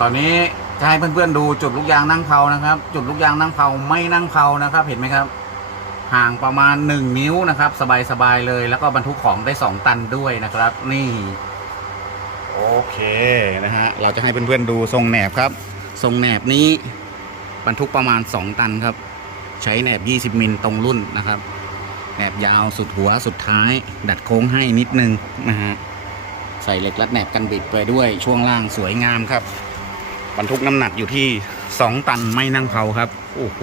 ตอนนี้จะให้เพื่อนๆดูจุดลูกยางนั่งเผานะครับ จุดลูกยางนั่งเผาไม่นั่งเผานะครับ เห็นไหมครับ ห่างประมาณ 1 นิ้วนะครับ สบายๆเลย แล้วก็บรรทุกของได้ 2 ตันด้วยนะครับ นี่โอเคนะฮะเราจะให้เพื่อนๆดูทรงแหนบครับ ทรงแหนบนี้บรรทุกประมาณ 2 ตันครับ ใช้แหนบ 20 มิลตรงรุ่นนะครับแหนบยาวสุดหัวสุดท้าย ดัดโค้งให้นิดนึงนะฮะใส่เหล็กรัดแหนบกันบิดไปด้วยช่วงล่างสวยงามครับ บรรทุกน้ำหนักอยู่ที่2ตันไม่นั่งเผาครับ โอ้โห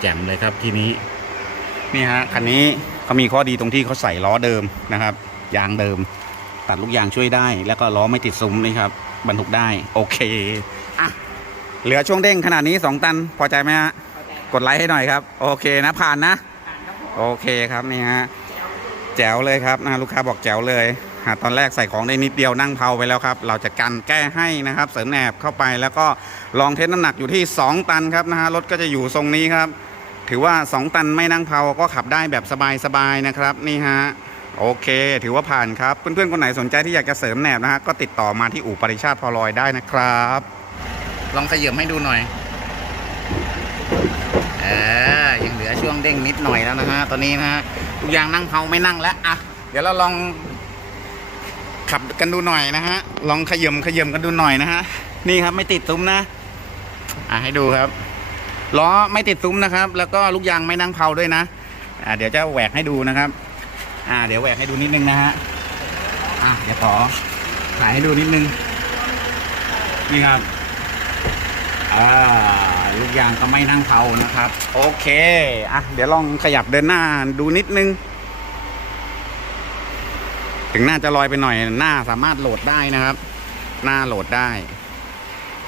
แจ่มเลยครับทีนี้ นี่ฮะคันนี้เขามีข้อดีตรงที่เขาใส่ล้อเดิมนะครับ ยางเดิม ตัดลูกยางช่วยได้ แล้วก็ล้อไม่ติดซุ้มนี่ครับ บรรทุกได้ โอเคอะเหลือช่วงเด้งขนาดนี้2ตันพอใจไหมฮะกดไลค์ให้หน่อยครับ โอเคนะผ่านนะ โอเคครับนี่ฮะแจ๋วเลยครับนะลูกค้าบอกแจ๋วเลยหา ตอนแรกใส่ของได้นิดเดียวนั่งเผาไปแล้วครับ เราจะกันแก้ให้นะครับเสริมแหนบเข้าไปแล้วก็ลองเทสน้ำหนักอยู่ที่ 2 ตันครับนะฮะรถก็จะอยู่ทรงนี้ครับ ถือว่า 2 ตันไม่นั่งเผาก็ขับได้แบบสบายๆนะครับนี่ฮะโอเค ถือว่าผ่านครับ เพื่อนๆ คนไหนสนใจที่อยากจะเสริมแหนบนะฮะก็ติดต่อมาที่อู่ปริชาติพอลอยได้นะครับ ลองขยับให้ดูหน่อยเออยังเหลือช่วงเด้งนิดหน่อยแล้วนะฮะตอนนี้นะฮะทุกอย่างนั่งเผาไม่นั่งแล้วอะเดี๋ยวเราลอง ขับกันดูหน่อยนะฮะ ลองขยมขยมกันดูหน่อยนะฮะ นี่ครับไม่ติดซุ้มนะ อะให้ดูครับ ล้อไม่ติดซุ้มนะครับ แล้วก็ลูกยางไม่นั่งเผาด้วยนะ อ่าเดี๋ยวจะแหวกให้ดูนะครับ อ่า เดี๋ยวแหวกให้ดูนิดนึงนะฮะ อะเดี๋ยวขอถ่ายให้ดูนิดนึง นี่ครับ อ่า ลูกยางก็ไม่นั่งเผานะครับ โอเค อะ เดี๋ยวลองขยับเดินหน้าดูนิดนึง ถึงหน้าจะลอยไปหน่อยหน้าสามารถโหลดได้นะครับ หน้าโหลดได้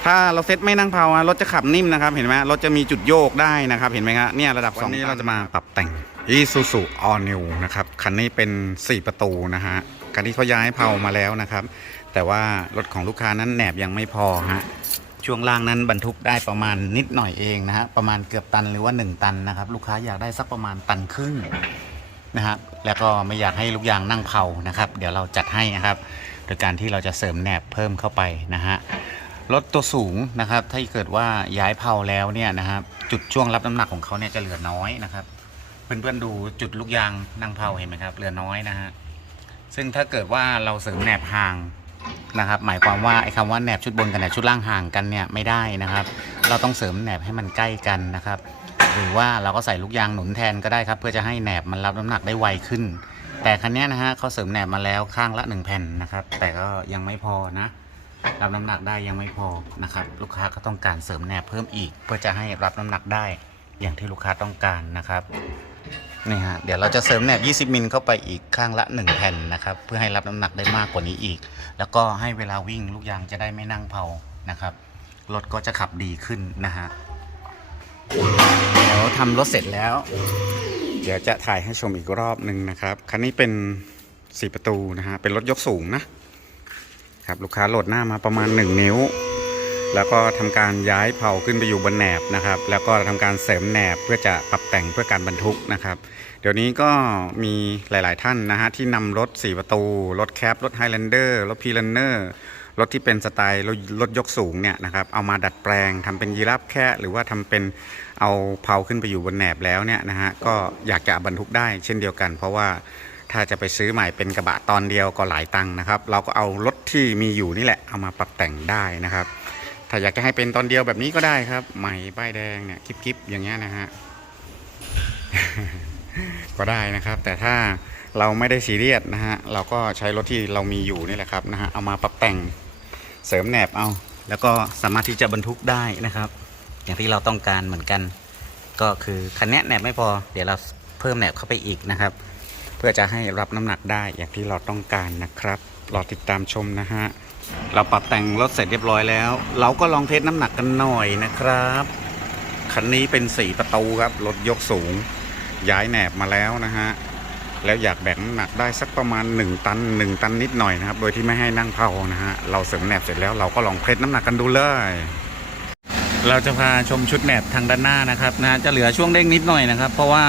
ถ้าเราเซ็ตไม่นั่งเผาอะรถจะขับนิ่มนะครับ เห็นไหมรถจะมีจุดโยกได้นะครับ เห็นไหมครับเนี่ยระดับสองนี้เราจะมาปรับแต่ง Isuzu All New นะครับคันนี้เป็น 4 ประตูนะฮะคันนี้เขาย้ายเผามาแล้วนะครับ แต่ว่ารถของลูกค้านั้นแหนบยังไม่พอฮะช่วงล่างนั้นบรรทุกได้ประมาณนิดหน่อยเองนะฮะประมาณเกือบตันหรือว่า 1 ตันนะครับ ลูกค้าอยากได้สักประมาณตันครึ่ง นะครับ แล้วก็ไม่อยากให้ลูกยางนั่งเผานะครับ เดี๋ยวเราจัดให้นะครับ โดยการที่เราจะเสริมแหนบเพิ่มเข้าไปนะฮะรถตัวสูงนะครับ ถ้าเกิดว่าย้ายเผาแล้วเนี่ยนะครับ จุดช่วงรับน้ำหนักของเขาเนี่ยจะเหลือน้อยนะครับ เพื่อนๆดูจุดลูกยางนั่งเผาเห็นไหมครับ เหลือน้อยนะฮะ ซึ่งถ้าเกิดว่าเราเสริมแหนบห่างนะครับ หมายความว่าไอ้คำว่าแหนบชุดบนกับแหนบชุดล่างห่างกันเนี่ยไม่ได้นะครับ เราต้องเสริมแหนบให้มันใกล้กันนะครับ หรือว่าเราก็ใส่ลูกยางหนุนแทนก็ได้ครับ เพื่อจะให้แหนบมันรับน้ำหนักได้ไวขึ้น แต่คันนี้นะฮะเขาเสริมแหนบมาแล้วข้างละหนึ่งแผ่นนะครับ แต่ก็ยังไม่พอนะรับน้ำหนักได้ยังไม่พอนะครับ ลูกค้าก็ต้องการเสริมแหนบเพิ่มอีก เพื่อจะให้รับน้ำหนักได้อย่างที่ลูกค้าต้องการนะครับนี่ฮะเดี๋ยวเราจะเสริมแหนบ 20 มิลเข้าไปอีกข้างละ 1 แผ่นนะครับ เพื่อให้รับน้ำหนักได้มากกว่านี้อีก แล้วก็ให้เวลาวิ่งลูกยางจะได้ไม่นั่งเผานะครับรถก็จะขับดีขึ้นนะฮะ เดี๋ยวทำรถเสร็จแล้ว เดี๋ยวจะถ่ายให้ชมอีกรอบหนึ่งนะครับ คันนี้เป็น4ประตูนะฮะ เป็นรถยกสูงนะครับ ลูกค้าโหลดหน้ามาประมาณ 1 นิ้ว แล้วก็ทำการย้ายเผาขึ้นไปอยู่บนแหนบนะครับ แล้วก็ทำการเสริมแหนบเพื่อจะปรับแต่งเพื่อการบรรทุกนะครับ เดี๋ยวนี้ก็มีหลาย ๆ ท่านนะฮะที่นำรถ 4 ประตู รถแคป รถไฮแลนเดอร์ รถพีลันเนอร์ รถที่เป็นสไตล์รถยกสูงเนี่ยนะครับเอามาดัดแปลงทำเป็นยีราฟแค่หรือว่าทำเป็นเอาเผาขึ้นไปอยู่บนแหนบแล้วเนี่ยนะฮะก็อยากจะบรรทุกได้เช่นเดียวกัน เพราะว่าถ้าจะไปซื้อใหม่เป็นกระบะตอนเดียวก็หลายตังค์นะครับเราก็เอารถที่มีอยู่นี่แหละเอามาปรับแต่งได้นะครับ ถ้าอยากจะให้เป็นตอนเดียวแบบนี้ก็ได้ครับ ใหม่ป้ายแดงเนี่ยคลิปๆอย่างเงี้ยนะฮะก็ได้นะครับ แต่ถ้าเราไม่ได้ซีเรียสนะฮะเราก็ใช้รถที่เรามีอยู่นี่แหละครับนะฮะเอามาปรับแต่ง เสริมแหนบเอา แล้วก็สามารถที่จะบรรทุกได้นะครับ อย่างที่เราต้องการเหมือนกัน ก็คือคันนี้แหนบไม่พอเดี๋ยวเราเพิ่มแหนบเข้าไปอีกนะครับ เพื่อจะให้รับน้ำหนักได้อย่างที่เราต้องการนะครับรอติดตามชมนะฮะเราปรับแต่งรถเสร็จเรียบร้อยแล้ว เราก็ลองเทสน้ำหนักกันหน่อยนะครับคันนี้เป็นสีประตูครับรถยกสูง ย้ายแหนบมาแล้วนะฮะ แล้วอยากแบกน้ำหนักได้สักประมาณ 1 ตัน 1 ตันนิดหน่อยนะครับ โดยที่ไม่ให้นั่งเผานะฮะ เราเสริมแหนบเสร็จแล้วเราก็ลองเทสน้ำหนักกันดูเลย เราจะพาชมชุดแหนบทางด้านหน้านะครับนะจะเหลือช่วงเด้งนิดหน่อยนะครับ เพราะว่า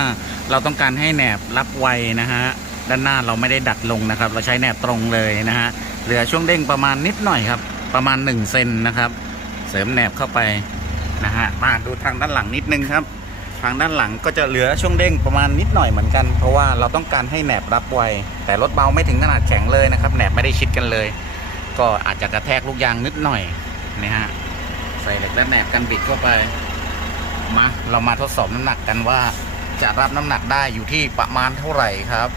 เราต้องการให้แหนบรับไวนะฮะ ด้านหน้าเราไม่ได้ดัดลงนะครับ เราใช้แหนบตรงเลยนะฮะ เหลือช่วงเด้งประมาณนิดหน่อยครับ ประมาณ1เซนนะครับ เสริมแหนบเข้าไปนะฮะ มาดูทางด้านหลังนิดนึงครับ ทางด้านหลังก็จะเหลือช่วงเด้งประมาณนิดหน่อยเหมือนกัน เพราะว่าเราต้องการให้แหนบรับไวแต่รถเบาไม่ถึงขนาดแข็งเลยนะครับแหนบไม่ได้ชิดกันเลย ก็อาจจะกระแทกลูกยางนิดหน่อยนะฮะใส่เหล็กและแหนบกันบิดเข้าไปมาเรามาทดสอบน้ำหนักกันว่า จะรับน้ำหนักได้อยู่ที่ประมาณเท่าไหร่ครับ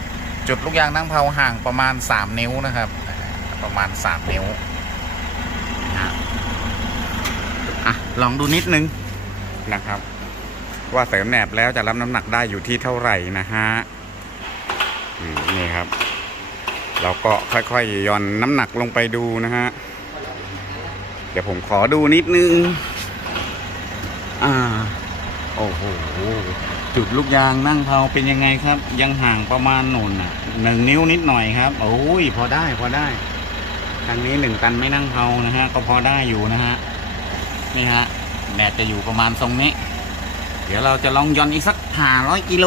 จุดลูกยางนั่งเผาห่างประมาณ 3 นิ้วนะครับ ประมาณ 3 นิ้วนะฮะอะลองดูนิดนึงนะครับ ว่าเสริมแหนบแล้วจะรับน้ำหนักได้อยู่ที่เท่าไหร่นะฮะนี่ครับ เราก็ค่อยๆย่อนน้ำหนักลงไปดูนะฮะ เดี๋ยวผมขอดูนิดนึง อ่า โอ้โห จุดลูกยางนั่งเผาเป็นยังไงครับ ยังห่างประมาณหนุนอะหนึ่งนิ้วนิดหน่อยครับ โอ้ย พอได้พอได้ทางนี้หนึ่งตันไม่นั่งเผานะฮะ ก็พอได้อยู่นะฮะ นี่ฮะแดดจะอยู่ประมาณทรงนี้ ดี๋ยวเราจะลองย่อนอีกสักห้าร้อยกิโล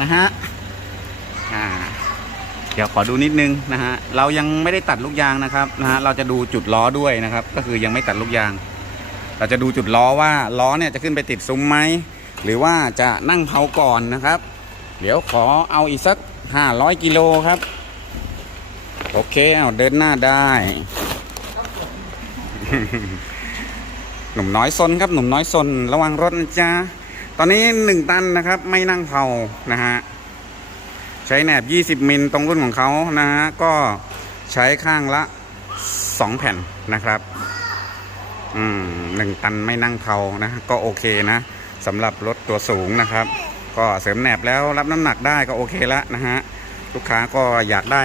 นะฮะอ่าเดี๋ยวขอดูนิดนึงนะฮะเรายังไม่ได้ตัดลูกยางนะครับนะฮะเราจะดูจุดล้อด้วยนะครับ ก็คือยังไม่ตัดลูกยาง เราจะดูจุดล้อว่าล้อเนี่ยจะขึ้นไปติดซุ้มไหมหรือว่าจะนั่งเผาก่อนนะครับ เดี๋ยวขอเอาอีกสัก500กิโลครับ โอเคเอาเดินหน้าได้ หนุ่มน้อยซนครับหนุ่มน้อยซนระวังรถนะจ๊ะ ตอนนี้1ตันนะครับ ไม่นั่งเผานะฮะใช้แหนบ 20 มิลตรงรุ่นของเขานะฮะก็ใช้ข้างละ 2 แผ่นนะครับ อืมหนึ่งตันไม่นั่งเผานะก็โอเคนะสำหรับรถตัวสูงนะครับ ก็เสริมแหนบแล้วรับน้ำหนักได้ก็โอเคแล้วนะฮะลูกค้าก็อยากได้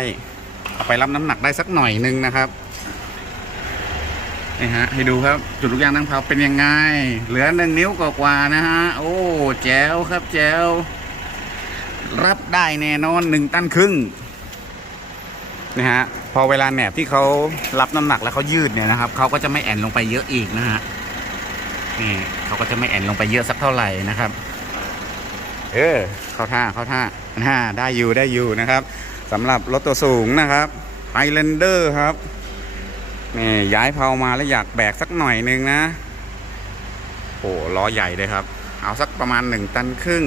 เอาไปรับน้ำหนักได้สักหน่อยหนึงนะครับ นี่ฮะให้ดูครับจุดลูกยางนั่งเผาเป็นยังไง เหลือหนึ่งนิ้วกว่าๆนะฮะ โอ้แจ๋วครับแจ๋วรับได้แน่นอนหนึ่งตันครึ่งนะฮะพอเวลาแหนบที่เขารับน้ำหนักแล้วเขายืดเนี่ยนะครับเขาก็จะไม่แอนลงไปเยอะอีกนะฮะนี่เขาก็จะไม่แอนลงไปเยอะสักเท่าไหร่นะครับ เออเข้าท่าเข้าท่าท่าได้อยู่ได้อยู่นะครับสำหรับรถตัวสูงนะครับไ i แลนเดอร์ครับ นี่ย้ายเพามาแล้วอยากแบกสักหน่อยนึงนะโอ้ล้อใหญ่เลยครับ เอาสักประมาณหนึ่งตันครึ่ง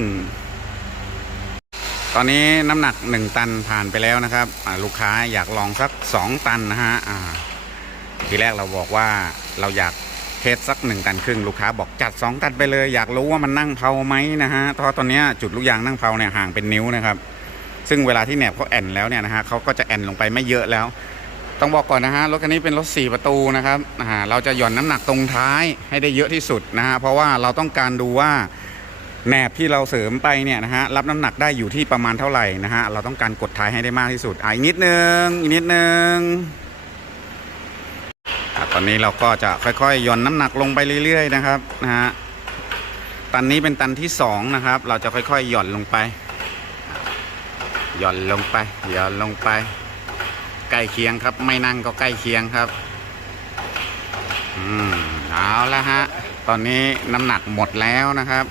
ตอนนี้น้ำหนัก1ตันผ่านไปแล้วนะครับลูกค้าอยากลองสัก2ตันนะฮะทีแรกเราบอกว่าเราอยากเทสสัก1ตันครึ่งลูกค้าบอกจัด2ตันไปเลย อยากรู้ว่ามันนั่งเพาไหมนะฮะเพราะตอนนี้จุดลูกยางนั่งเพาเนี่ยห่างเป็นนิ้วนะครับ ซึ่งเวลาที่แหนบเขาแอนแล้วเนี่ยนะฮะเขาก็จะแอนลงไปไม่เยอะแล้ว ต้องบอกก่อนนะฮะรถคันนี้เป็นรถ 4 ประตูนะครับเราจะหย่อนน้ำหนักตรงท้ายให้ได้เยอะที่สุดนะฮะเพราะว่าเราต้องการดูว่าแหนบที่เราเสริมไปเนี่ยนะฮะรับน้ำหนักได้อยู่ที่ประมาณเท่าไหร่นะฮะเราต้องการกดท้ายให้ได้มากที่สุดอะอีกนิดนึงอีกนิดนึงอะตอนนี้เราก็จะค่อยๆหย่อนน้ำหนักลงไปเรื่อยๆนะครับนะฮะตันนี้เป็นตันที่สองนะครับเราจะค่อยๆหย่อนลงไป หย่อนลงไปหย่อนลงไป ใกล้เคียงครับ ไม่นั่งก็ใกล้เคียงครับ อืมเอาละฮะ ตอนนี้น้ำหนักหมดแล้วนะครับ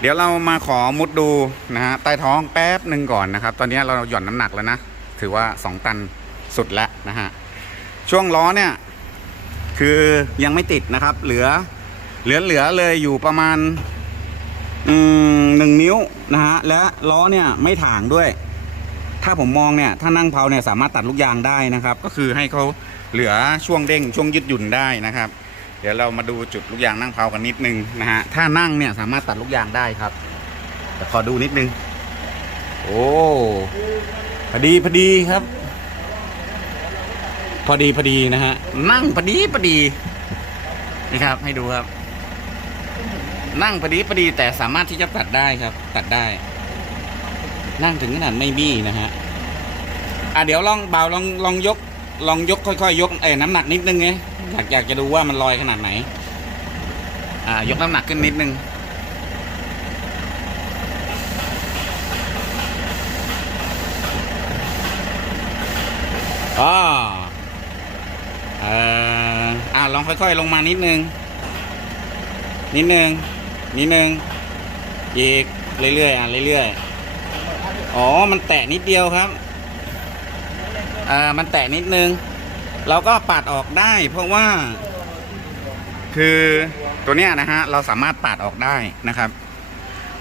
เดี๋ยวเรามาขอมุดดูนะฮะใต้ท้องแป๊บหนึ่งก่อนนะครับ ตอนนี้เราหย่อนน้ำหนักแล้วนะ ถือว่า 2 ตันสุดแล้วนะฮะ ช่วงล้อเนี่ย คือยังไม่ติดนะครับ เหลือ เหลือเหลือเลยอยู่ประมาณ อืมหนึ่งนิ้วนะฮะ และล้อเนี่ยไม่ถ่างด้วย ถ้าผมมองเนี่ยถ้านั่งเพาเนี่ยสามารถตัดลูกยางได้นะครับ ก็คือให้เขาเหลือช่วงเด้งช่วงยืดหยุ่นได้นะครับ เดี๋ยวเรามาดูจุดลูกยางนั่งเพากันนิดนึงนะฮะถ้านั่งเนี่ยสามารถตัดลูกยางได้ครับแต่ขอดูนิดนึง โอ้พอดีพอดีครับ พอดีพอดีนะฮะนั่งพอดีพอดีนี่ครับ ให้ดูครับ นั่งพอดีพอดีแต่สามารถที่จะตัดได้ครับ ตัดได้ นั่งถึงขนาดไม่บี้นะฮะอะเดี๋ยวลองเบาลองลองยก ลองยกค่อยๆยกเอ้น้ำหนักนิดนึงไงอยากอยากจะดูว่ามันลอยขนาดไหน อ่ายกน้ำหนักขึ้นนิดนึงอ๋อเอ่ออ่าลองค่อยๆ ลงมานิดนึง นิดนึง นิดนึง อีกเรื่อยๆ อะเรื่อยๆ อ๋อ มันแตะนิดเดียวครับ อ่า มันแตะนิดนึง เราก็ปัดออกได้ เพราะว่า คือตัวเนี้ยนะฮะ เราสามารถปาดออกได้นะครับ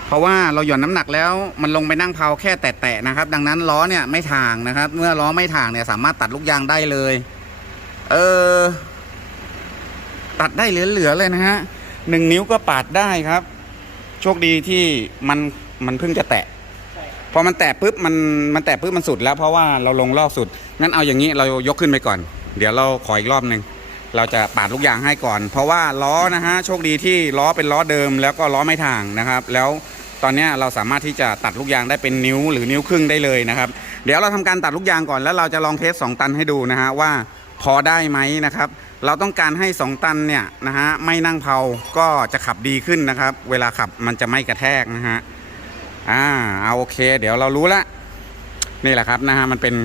เพราะว่าเราหย่อนน้ำหนักแล้วมันลงไปนั่งเพาแค่แตะๆนะครับ ดังนั้นล้อเนี่ยไม่ทางนะครับ เมื่อล้อไม่ทางเนี่ยสามารถตัดลูกยางได้เลย เออ ตัดได้เหลือๆเลยนะฮะหนึ่งนิ้วก็ปาดได้ครับ โชคดีที่มันมันเพิ่งจะแตะ พอมันแตะปุ๊บมันมันแตะปุ๊บมันสุดแล้วเพราะว่าเราลงรอบสุดงั้นเอาอย่างนี้เรายกขึ้นไปก่อน เดี๋ยวเราขออีกรอบหนึ่งเราจะปาดลูกยางให้ก่อน เพราะว่าล้อนะฮะโชคดีที่ล้อเป็นล้อเดิมแล้วก็ล้อไม่ทางนะครับ แล้วตอนนี้เราสามารถที่จะตัดลูกยางได้เป็นนิ้วหรือนิ้วครึ่งได้เลยนะครับ เดี๋ยวเราทำการตัดลูกยางก่อนแล้วเราจะลองเทส 2 ตันให้ดูนะฮะว่าพอได้ไหมนะครับ เราต้องการให้ 2 ตันเนี่ยนะฮะไม่นั่งเพาก็จะขับดีขึ้นนะครับ เวลาขับมันจะไม่กระแทกนะฮะ อ่าเอาโอเค เดี๋ยวเรารู้ละนี่แหละครับนะฮะมันเป็น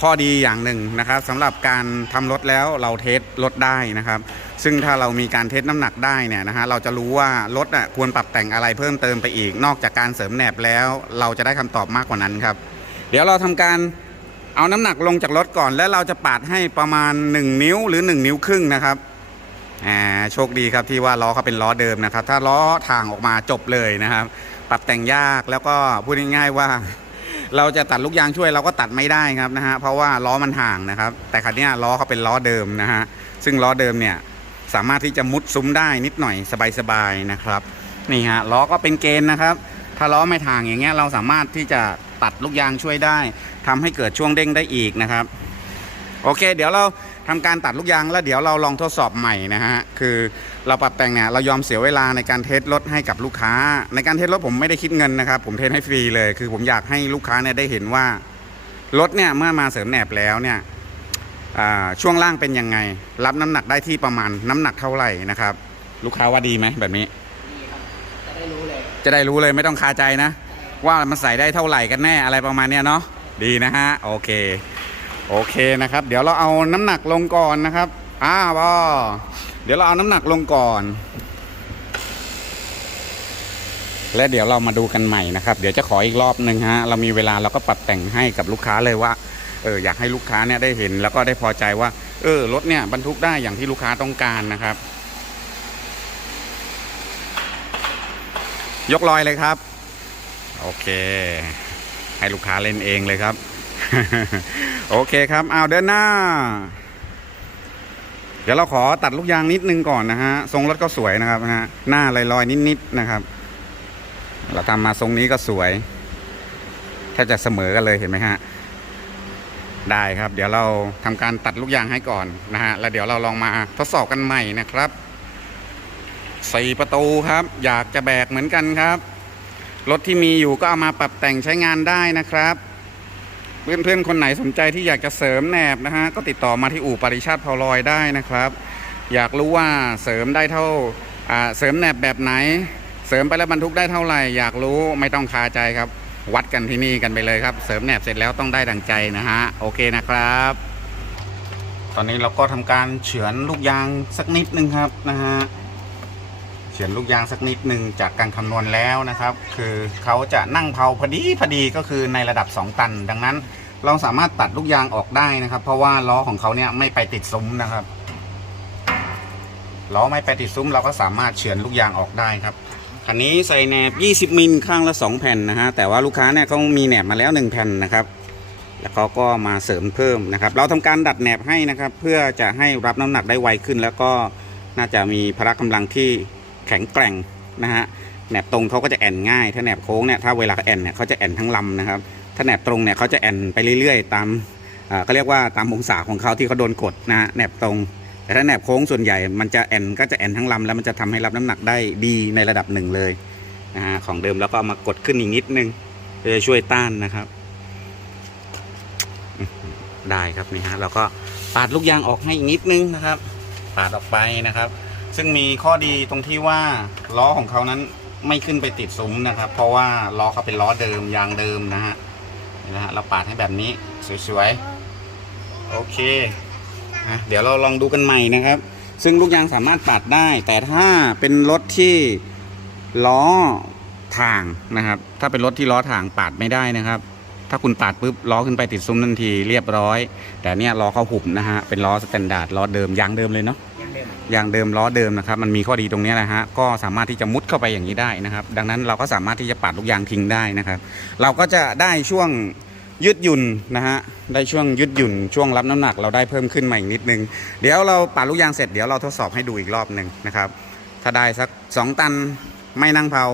ข้อดีอย่างหนึ่งนะครับสำหรับการทำรถแล้วเราเทสรถได้นะครับ ซึ่งถ้าเรามีการเทสน้ำหนักได้เนี่ยนะฮะเราจะรู้ว่ารถอะควรปรับแต่งอะไรเพิ่มเติมไปอีก นอกจากการเสริมแหนบแล้ว เราจะได้คำตอบมากกว่านั้นครับ เดี๋ยวเราทำการเอาน้ำหนักลงจากรถก่อน แล้วเราจะปาดให้ประมาณ 1 นิ้วหรือ 1 นิ้วครึ่งนะครับอ่าโชคดีครับที่ว่าล้อเขาเป็นล้อเดิมนะครับ ถ้าล้อทางออกมาจบเลยนะครับ ปรับแต่งยากแล้วก็พูดง่ายๆว่า เราจะตัดลูกยางช่วยเราก็ตัดไม่ได้ครับนะฮะเพราะว่าล้อมันห่างนะครับ แต่คันนี้ล้อเขาเป็นล้อเดิมนะฮะซึ่งล้อเดิมเนี่ยสามารถที่จะมุดซุ้มได้นิดหน่อยสบายๆนะครับนี่ฮะล้อก็เป็นเกณฑ์นะครับ ถ้าล้อไม่ทางอย่างเงี้ยเราสามารถที่จะตัดลูกยางช่วยได้ทำให้เกิดช่วงเด้งได้อีกนะครับ โอเค เดี๋ยวเรา ทำการตัดลูกยางแล้วเดี๋ยวเราลองทดสอบใหม่นะฮะคือเราปรับแต่งเนี่ยเรายอมเสียเวลาในการเทสรถให้กับลูกค้า ในการเทสรถผมไม่ได้คิดเงินนะครับ ผมเทสให้ฟรีเลย คือผมอยากให้ลูกค้าเนี่ยได้เห็นว่ารถเนี่ยเมื่อมาเสริมแหนบแล้วเนี่ยอ่าช่วงล่างเป็นยังไง รับน้ำหนักได้ที่ประมาณน้ำหนักเท่าไหร่นะครับ ลูกค้าว่าดีไหมแบบนี้ดีครับจะได้รู้เลยจะได้รู้เลยไม่ต้องคาใจนะ ว่ามันใส่ได้เท่าไหร่กันแน่อะไรประมาณเนี้ยเนาะดีนะฮะโอเค โอเคนะครับ เดี๋ยวเราเอาน้ำหนักลงก่อนนะครับอ้าวบอเดี๋ยวเราเอาน้ำหนักลงก่อน และเดี๋ยวเรามาดูกันใหม่นะครับ เดี๋ยวจะขออีกรอบหนึ่งฮะเรามีเวลาเราก็ปรับแต่งให้กับลูกค้าเลยว่าเอออยากให้ลูกค้าเนี่ยได้เห็นแล้วก็ได้พอใจว่า เออรถเนี่ยบรรทุกได้อย่างที่ลูกค้าต้องการนะครับ ยกลอยเลยครับ โอเค ให้ลูกค้าเล่นเองเลยครับ โอเคครับเอาเดินหน้า เดี๋ยวเราขอตัดลูกยางนิดนึงก่อนนะฮะ ทรงรถก็สวยนะครับนะฮะหน้าลอยๆนิดๆนะครับ เราทำมาทรงนี้ก็สวยแทบจะเสมอกันเลยเห็นไหมฮะได้ครับ เดี๋ยวเราทำการตัดลูกยางให้ก่อนนะฮะแล้วเดี๋ยวเราลองมาทดสอบกันใหม่นะครับสี่ประตูครับ อยากจะแบกเหมือนกันครับ รถที่มีอยู่ก็เอามาปรับแต่งใช้งานได้นะครับ เพื่อนๆคนไหนสนใจที่อยากจะเสริมแหนบนะฮะก็ติดต่อมาที่อู่ปริชาติพาลอยได้นะครับ อยากรู้ว่าเสริมได้เท่าอ่าเสริมแหนบแบบไหน เสริมไปแล้วบรรทุกได้เท่าไหร่ อยากรู้ไม่ต้องคาใจครับ วัดกันที่นี่กันไปเลยครับ เสริมแหนบเสร็จแล้วต้องได้ดังใจนะฮะโอเคนะครับ ตอนนี้เราก็ทำการเฉือนลูกยางสักนิดนึงครับนะฮะ เฉือนลูกยางสักนิดหนึ่งจากการคำนวณแล้วนะครับ คือเขาจะนั่งเผาพอดีพอดีก็คือในระดับ 2 ตัน ดังนั้น เราสามารถตัดลูกยางออกได้นะครับ เพราะว่าล้อของเขาเนี่ยไม่ไปติดซุ้มนะครับล้อไม่ไปติดซุ้มเราก็สามารถเฉือนลูกยางออกได้ครับคันนี้ใส่แหนบ 20 มิลข้างละ 2 แผ่นนะฮะแต่ว่าลูกค้าเนี่ยเขามีแหนบมาแล้ว 1 แผ่นนะครับ แล้วเขาก็มาเสริมเพิ่มนะครับ เราทำการดัดแหนบให้นะครับ เพื่อจะให้รับน้ำหนักได้ไวขึ้น แล้วก็น่าจะมีพละกำลังที่ แข็งแกร่งนะฮะแหนบตรงเขาก็จะแอนง่าย ถ้าแหนบโค้งเนี่ยถ้าเวลาแอนเนี่ยเขาจะแอนทั้งลำนะครับ ถ้าแหนบตรงเนี่ยเขาจะแอนไปเรื่อยๆ ตามอ่าก็เรียกว่าตามองศาของเขาที่เขาโดนกดนะฮะแหนบตรง แต่ถ้าแหนบโค้งส่วนใหญ่มันจะแอนก็จะแอนทั้งลำแล้วมันจะทำให้รับน้ำหนักได้ดีในระดับหนึ่งเลยนะฮะของเดิมแล้วก็มากดขึ้นอีกนิดนึงเพื่อช่วยต้านนะครับ ได้ครับนี่ฮะเราก็ปาดลูกยางออกให้อีกนิดนึงนะครับ ปาดออกไปนะครับ ซึ่งมีข้อดีตรงที่ว่าล้อของเขานั้นไม่ขึ้นไปติดซุ้มนะครับ เพราะว่าล้อเขาเป็นล้อเดิมยางเดิมนะฮะนะฮะเราปาดให้แบบนี้สวยๆโอเคนะเดี๋ยวเราลองดูกันใหม่นะครับ ซึ่งลูกยางสามารถปาดได้ แต่ถ้าเป็นรถที่ล้อทางนะครับ ถ้าเป็นรถที่ล้อทางปาดไม่ได้นะครับ ถ้าคุณปาดปุ๊บล้อขึ้นไปติดซุ้มทันทีเรียบร้อย แต่เนี่ยล้อเขาหุบนะฮะเป็นล้อสแตนดาร์ดล้อเดิมยางเดิมเลยเนาะ ยังเดิมยางเดิมล้อเดิมนะครับมันมีข้อดีตรงนี้แหละฮะก็สามารถที่จะมุดเข้าไปอย่างนี้ได้นะครับ ดังนั้นเราก็สามารถที่จะปัดลูกยางทิ้งได้นะครับ เราก็จะได้ช่วงยืดหยุ่นนะฮะได้ช่วงยืดหยุ่นช่วงรับน้ำหนักเราได้เพิ่มขึ้นมาอีกนิดนึง เดี๋ยวเราปัดลูกยางเสร็จเดี๋ยวเราทดสอบให้ดูอีกรอบหนึ่งนะครับ ถ้าได้สัก 2 ตันไม่นั่งเผา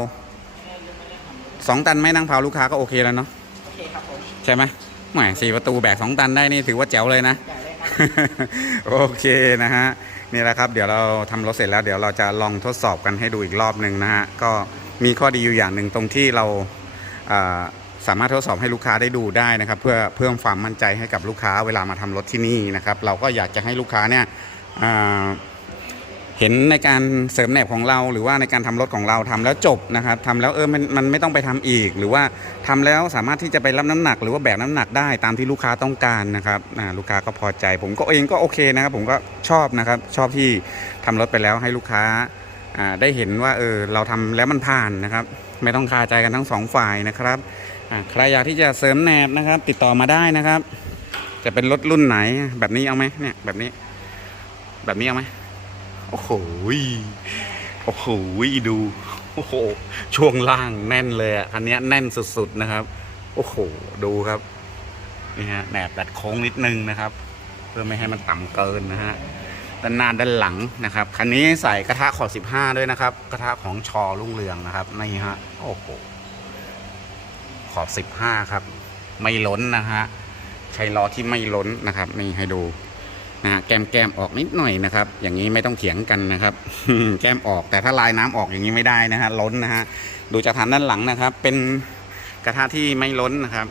สองตันไม่นั่งเผาลูกค้าก็โอเคแล้วเนาะโอเคครับผมใช่ไหมแหมสี่ประตูแบกสองตันได้นี่ถือว่าแจ๋วเลยนะใหญ่เลยครับโอเคนะฮะ นี่แหละครับ เดี๋ยวเราทำรถเสร็จแล้วเดี๋ยวเราจะลองทดสอบกันให้ดูอีกรอบหนึ่งนะฮะก็มีข้อดีอยู่อย่างหนึ่งตรงที่เราสามารถทดสอบให้ลูกค้าได้ดูได้นะครับ เพื่อเพิ่มความมั่นใจให้กับลูกค้าเวลามาทำรถที่นี่นะครับ เราก็อยากจะให้ลูกค้าเนี่ย เห็นในการเสริมแหนบของเรา หรือว่าในการทำรถของเราทำแล้วจบนะครับทำแล้วเออมันมันไม่ต้องไปทำอีก หรือว่าทำแล้วสามารถที่จะไปรับน้ำหนัก หรือว่าแบกน้ำหนักได้ตามที่ลูกค้าต้องการนะครับลูกค้าก็พอใจ ผมก็เองก็โอเคนะครับ ผมก็ชอบนะครับ ชอบที่ทำรถไปแล้วให้ลูกค้าได้เห็นว่าเออเราทำแล้วมันผ่านนะครับ ไม่ต้องคาใจกันทั้งสองฝ่ายนะครับใครอยากที่จะเสริมแหนบนะครับ ติดต่อมาได้นะครับ จะเป็นรถรุ่นไหนแบบนี้เอาไหมเนี่ยแบบนี้ แบบนี้เอาไหม โอ้โหโอ้โหดูโอ้โหช่วงล่างแน่นเลยอะคันนี้แน่นสุดๆนะครับ โอ้โหดูครับนี่ฮะแหนบดัดโค้งนิดนึงนะครับ เพื่อไม่ให้มันต่ำเกินนะฮะด้านหน้าด้านหลังนะครับคันนี้ใส่กระทะขอบ15 ด้วยนะครับ กระทะของชอรุ่งเรืองนะครับนี่ฮะโอ้โหขอบ 15 ครับ ไม่ล้นนะฮะใช้ล้อที่ไม่ล้นนะครับ นี่ให้ดู นะฮะแก้มแก้มออกนิดหน่อยนะครับ อย่างนี้ไม่ต้องเถียงกันนะครับ แก้มออกแต่ถ้าลายน้ำออกอย่างนี้ไม่ได้นะฮะล้นนะฮะดูจากฐานด้านหลังนะครับ เป็นกระทะที่ไม่ล้นนะครับ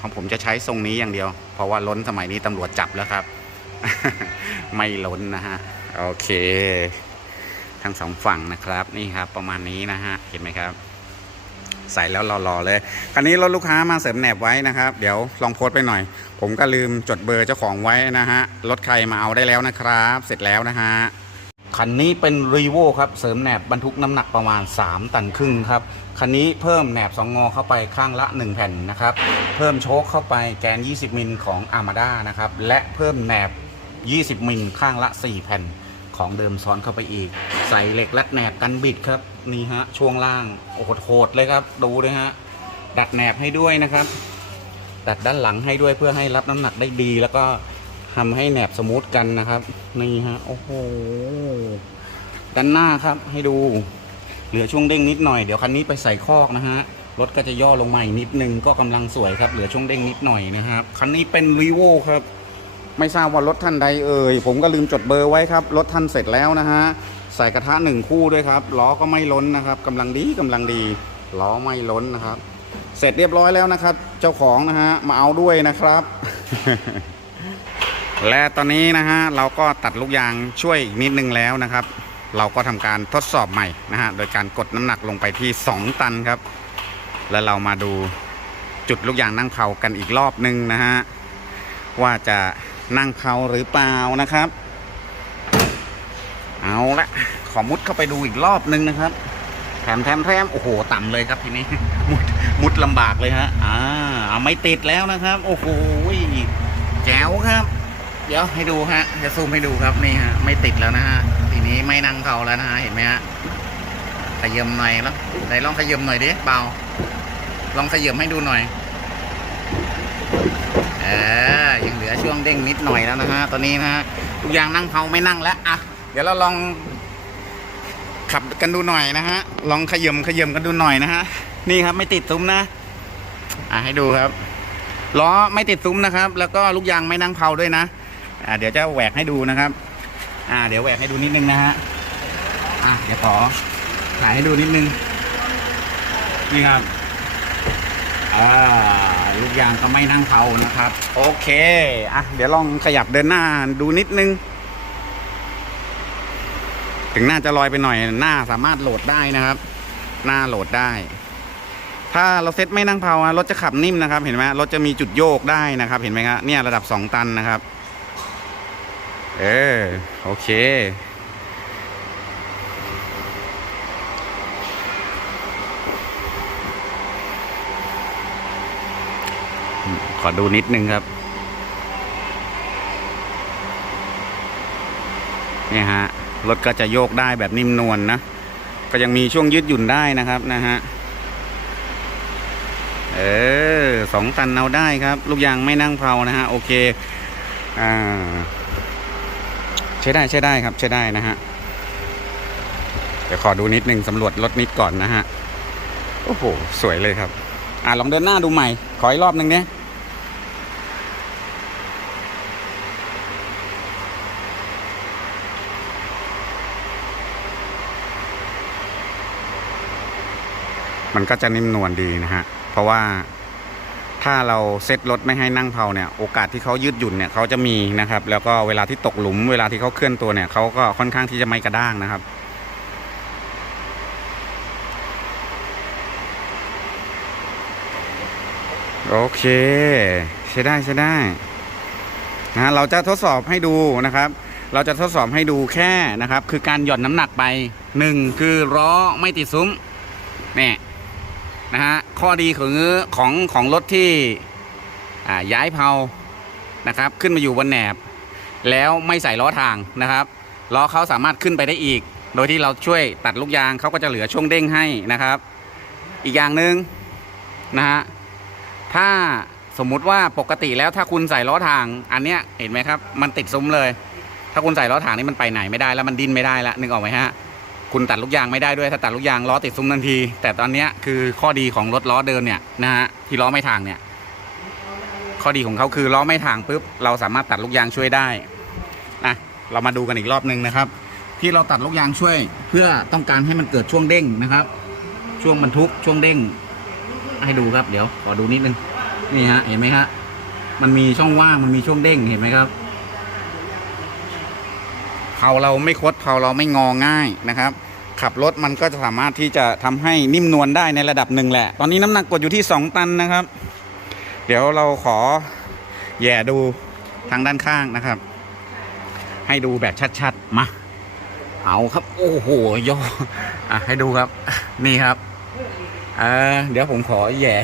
ของผมจะใช้ทรงนี้อย่างเดียว เพราะว่าล้นสมัยนี้ตำรวจจับแล้วครับ ไม่ล้นนะฮะโอเค ทั้งสองฝั่งนะครับนี่ครับ ประมาณนี้นะฮะเห็นไหมครับ ใส่แล้วรอๆเลยคราวนี้รถลูกค้ามาเสริมแหนบไว้นะครับ เดี๋ยวลองโพสต์ไปหน่อย ผมก็ลืมจดเบอร์เจ้าของไว้นะฮะรถใครมาเอาได้แล้วนะครับ เสร็จแล้วนะฮะคันนี้เป็นรีโวครับเสริมแหนบบรรทุกน้ำหนักประมาณ 3 ตันครึ่งครับคันนี้เพิ่มแหนบ 2 งอเข้าไปข้างละ 1 แผ่นนะครับ เพิ่มโชคเข้าไปแกน 20 มิลของ Armada นะครับ และเพิ่มแหนบ 20 มิลข้างละ 4 แผ่น ของเดิมซ้อนเข้าไปอีก ใส่เหล็กรัดแหนบกันบิดครับนี่ฮะช่วงล่างโอ้โหโหดเลยครับ ดูเลยฮะดัดแหนบให้ด้วยนะครับดัดด้านหลังให้ด้วยเพื่อให้รับน้ำหนักได้ดี แล้วก็ทำให้แหนบสมูทกันนะครับนี่ฮะโอ้โหด้านหน้าครับให้ดู เหลือช่วงเด้งนิดหน่อยเดี๋ยวคันนี้ไปใส่คอกนะฮะรถก็จะย่อลงมาอีกนิดนึงก็กำลังสวยครับ เหลือช่วงเด้งนิดหน่อยนะครับ คันนี้เป็นรีโวครับ ไม่ทราบว่ารถท่านใดเอ่ยผมก็ลืมจดเบอร์ไว้ครับรถท่านเสร็จแล้วนะฮะใส่กระทะหนึ่งคู่ด้วยครับล้อก็ไม่ล้นนะครับกำลังดีกำลังดีล้อไม่ล้นนะครับ เสร็จเรียบร้อยแล้วนะครับ เจ้าของนะฮะมาเอาด้วยนะครับ และตอนนี้นะฮะเราก็ตัดลูกยางช่วยอีกนิดนึงแล้วนะครับ เราก็ทำการทดสอบใหม่นะฮะโดยการกดน้ำหนักลงไปที่ 2 ตันครับ แล้วเรามาดูจุดลูกยางนั่งเผากันอีกรอบนึงนะฮะว่าจะ นั่งเผาหรือเปล่านะครับ เอาละขอมุดเข้าไปดูอีกรอบนึงนะครับ แถมแถมแถมโอ้โหต่ำเลยครับทีนี้ มุดมุดลำบากเลยฮะอ่าเอาไม่ติดแล้วนะครับ โอ้โหแจ๋วครับ เดี๋ยวให้ดูฮะจะซูมให้ดูครับนี่ฮะไม่ติดแล้วนะฮะทีนี้ไม่นั่งเขาแล้วนะฮะเห็นไหมฮะขยมหน่อยแล้วไหนลองขยมหน่อยดิเบาลองขยมให้ดูหน่อย ออยังเหลือช่วงเด้งนิดหน่อยแล้วนะฮะตอนนี้นะฮะทุกอย่างนั่งเผาไม่นั่งแล้วอะเดี๋ยวเราลองขับกันดูหน่อยนะฮะ ลองขยมขยมกันดูหน่อยนะฮะ นี่ครับไม่ติดซุ้มนะ อะให้ดูครับ ล้อไม่ติดซุ้มนะครับ แล้วก็ลูกยางไม่นั่งเผาด้วยนะ อ่าเดี๋ยวจะแหวกให้ดูนะครับ อ่า เดี๋ยวแหวกให้ดูนิดนึงนะฮะ อะเดี๋ยวขอถ่ายให้ดูนิดนึง นี่ครับ อ่า ลูกยางก็ไม่นั่งเผานะครับ โอเค อะ เดี๋ยวลองขยับเดินหน้าดูนิดนึง ถึงหน้าจะลอยไปหน่อยหน้าสามารถโหลดได้นะครับ หน้าโหลดได้ ถ้าเราเซ็ตไม่นั่งเผารถจะขับนิ่มนะครับ เห็นไหมรถจะมีจุดโยกได้นะครับ เห็นไหมครับเนี่ยระดับ2ตันนะครับ เออโอเค ขอดูนิดนึงครับ นี่ฮะ รถก็จะโยกได้แบบนิ่มนวลนะ ก็ยังมีช่วงยืดหยุ่นได้นะครับนะฮะ เออสองตันเอาได้ครับ ลูกยางไม่นั่งเพลานะฮะ โอเค อ่า ใช้ได้ใช้ได้ครับ ใช้ได้นะฮะ เดี๋ยวขอดูนิดนึงสำรวจรถนิดก่อนนะฮะ โอ้โห สวยเลยครับ อ่าลองเดินหน้าดูใหม่ ขออีกรอบนึงเนี้ย มันก็จะนิ่มนวลดีนะฮะ เพราะว่าถ้าเราเซ็ตรถไม่ให้นั่งเพลาเนี่ยโอกาสที่เขายืดหยุ่นเนี่ยเขาจะมีนะครับ แล้วก็เวลาที่ตกหลุม เวลาที่เขาเคลื่อนตัวเนี่ยเขาก็ค่อนข้างที่จะไม่กระด้างนะครับโอเคใช้ได้ใช้ได้นะเราจะทดสอบให้ดูนะครับ เราจะทดสอบให้ดูแค่นะครับ คือการหย่อนน้ำหนักไปหนึ่งคือล้อไม่ติดซุ้ม นะฮะข้อดีของของของรถที่ย้ายเพลานะครับขึ้นมาอยู่บนแหนบ แล้วไม่ใส่ล้อทางนะครับล้อเขาสามารถขึ้นไปได้อีก โดยที่เราช่วยตัดลูกยางเขาก็จะเหลือช่วงเด้งให้นะครับ อีกอย่างหนึ่งนะฮะถ้าสมมุติว่าปกติแล้วถ้าคุณใส่ล้อทางอันเนี้ยเห็นไหมครับ มันติดซุ้มเลย ถ้าคุณใส่ล้อทางนี่มันไปไหนไม่ได้แล้วมันดิ้นไม่ได้แล้วนึกออกไหมฮะ คุณตัดลูกยางไม่ได้ด้วยถ้าตัดลูกยางล้อติดซุ้มทันที แต่ตอนนี้คือข้อดีของรถล้อเดิมเนี่ยนะฮะที่ล้อไม่ทางเนี่ยข้อดีของเขาคือล้อไม่ทางปุ๊บเราสามารถตัดลูกยางช่วยได้นะเรามาดูกันอีกรอบหนึ่งนะครับ ที่เราตัดลูกยางช่วย เพื่อต้องการให้มันเกิดช่วงเด้งนะครับ ช่วงบรรทุกช่วงเด้ง ให้ดูครับเดี๋ยวขอดูนิดนึงนี่ฮะเห็นไหมฮะมันมีช่องว่างมันมีช่วงเด้งเห็นไหมครับ เผาเราไม่คดเผาเราไม่งอง่ายนะครับ ขับรถมันก็จะสามารถที่จะทำให้นิ่มนวลได้ในระดับหนึ่งแหละ ตอนนี้น้ำหนักกดอยู่ที่ 2 ตันนะครับ เดี๋ยวเราขอแย่ดูทางด้านข้างนะครับ ให้ดูแบบชัดๆมาเอาครับ โอ้โหย่ออะให้ดูครับ นี่ครับอ่าเดี๋ยวผมขอแย่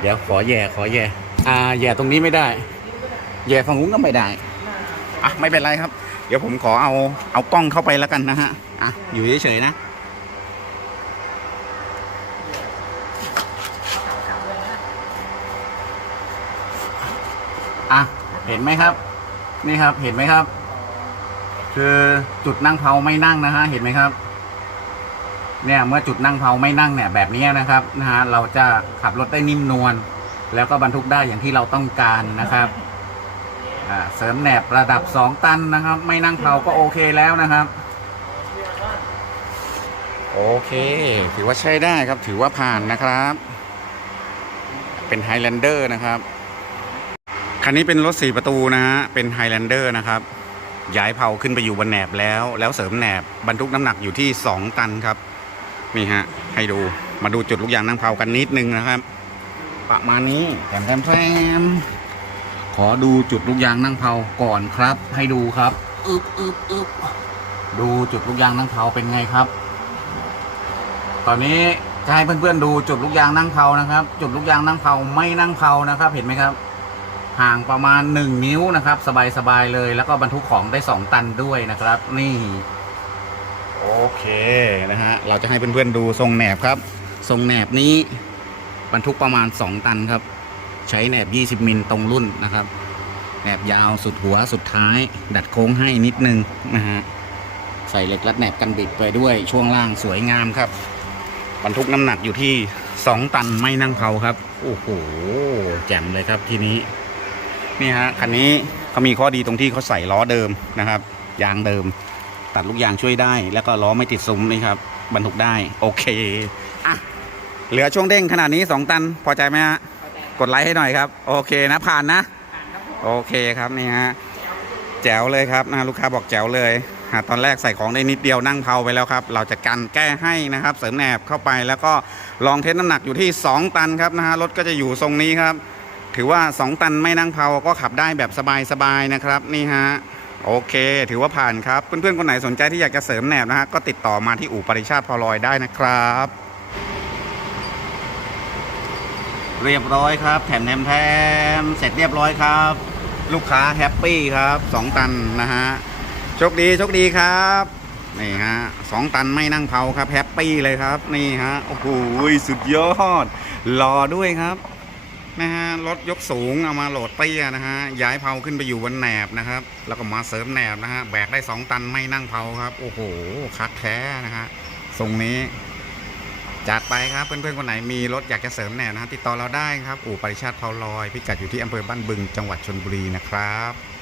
เดี๋ยวขอแย่ขอแย่อ่าแย่ตรงนี้ไม่ได้ แย่ฝั่งนู้นก็ไม่ได้อะไม่เป็นไรครับ เดี๋ยวผมขอเอาเอากล้องเข้าไปแล้วกันนะฮะ อะ อยู่เฉยๆนะ อะ เห็นไหมครับ นี่ครับ เห็นไหมครับ คือจุดนั่งเผาไม่นั่งนะฮะ เห็นไหมครับ เนี่ย เมื่อจุดนั่งเผาไม่นั่งเนี่ย แบบนี้นะครับ นะฮะ เราจะขับรถได้นิ่มนวล แล้วก็บรรทุกได้อย่างที่เราต้องการนะครับ อ่าเสริมแหนบระดับ 2 ตันนะครับ ไม่นั่งเผาก็โอเคแล้วนะครับ โอเค ถือว่าใช้ได้ครับถือว่าผ่านนะครับ เป็นไฮแลนเดอร์นะครับ คันนี้เป็นรถ 4 ประตูนะฮะเป็นไฮแลนเดอร์นะครับ ย้ายเผาขึ้นไปอยู่บนแหนบแล้ว แล้วเสริมแหนบบรรทุกน้ำหนักอยู่ที่ 2 ตันครับ นี่ฮะให้ดูมาดูจุดลูกยางนั่งเผากันนิดนึงนะครับ ประมาณนี้แถมแถมแถม ขอดูจุดลูกยางนั่งเผาก่อนครับ ให้ดูครับอึบอึบอึบดูจุดลูกยางนั่งเผาเป็นไงครับ ตอนนี้จะให้เพื่อนๆดูจุดลูกยางนั่งเผานะครับ จุดลูกยางนั่งเผาไม่นั่งเผานะครับ เห็นไหมครับ ห่างประมาณ 1 นิ้วนะครับ สบายๆเลย แล้วก็บรรทุกของได้ 2 ตันด้วยนะครับ นี่โอเคนะฮะเราจะให้เพื่อนๆดูทรงแหนบครับ ทรงแหนบนี้บรรทุกประมาณ 2 ตันครับ ใช้แหนบ 20 มิลตรงรุ่นนะครับแหนบยาวสุดหัวสุดท้าย ดัดโค้งให้นิดนึงนะฮะใส่เหล็กรัดแหนบกันบิดไปด้วยช่วงล่างสวยงามครับบรรทุกน้ำหนักอยู่ที่ 2 ตันไม่นั่งเผาครับ โอ้โหแจ่มเลยครับทีนี้นี่ฮะคันนี้เขามีข้อดีตรงที่เขาใส่ล้อเดิมนะครับ ยางเดิม ตัดลูกยางช่วยได้ แล้วก็ล้อไม่ติดซุ้มนี่ครับบรรทุกได้ โอเคอะเหลือช่วงเด้งขนาดนี้ 2 ตันพอใจไหมฮะ กดไลค์ให้หน่อยครับ โอเคนะผ่านนะ โอเคครับนี่ฮะแจ๋วเลยครับนะลูกค้าบอกแจ๋วเลยหาตอนแรกใส่ของได้นิดเดียวนั่งเผาไปแล้วครับ เราจะกันแก้ให้นะครับ เสริมแหนบเข้าไปแล้วก็ลองเทสน้ำหนักอยู่ที่ 2 ตันครับนะฮะรถก็จะอยู่ทรงนี้ครับ ถือว่า 2 ตันไม่นั่งเผาก็ขับได้แบบสบายๆนะครับนี่ฮะโอเค ถือว่าผ่านครับ เพื่อนๆ คนไหนสนใจที่อยากจะเสริมแหนบนะฮะก็ติดต่อมาที่อู่ปริชาติพอลอยได้นะครับ เรียบร้อยครับ แถมแถมแถมเสร็จเรียบร้อยครับ ลูกค้าแฮปปี้ครับ2ตันนะฮะโชคดีโชคดีครับนี่ฮะสองตันไม่นั่งเผาครับแฮปปี้เลยครับนี่ฮะโอ้โหสุดยอดรอด้วยครับนะฮะรถยกสูงเอามาโหลดเตี้ยนะฮะย้ายเผาขึ้นไปอยู่บนแหนบนะครับ แล้วก็มาเสริมแหนบนะฮะแบกได้สองตันไม่นั่งเผาครับ โอ้โหคัดแท้นะฮะทรงนี้ จัดไปครับเพื่อนๆคนไหนมีรถอยากจะเสริมแหน่นะฮะติดต่อเราได้ครับ อู่ปริชาติเพาลอย พิกัดอยู่ที่อำเภอบ้านบึงจังหวัดชนบุรีนะครับ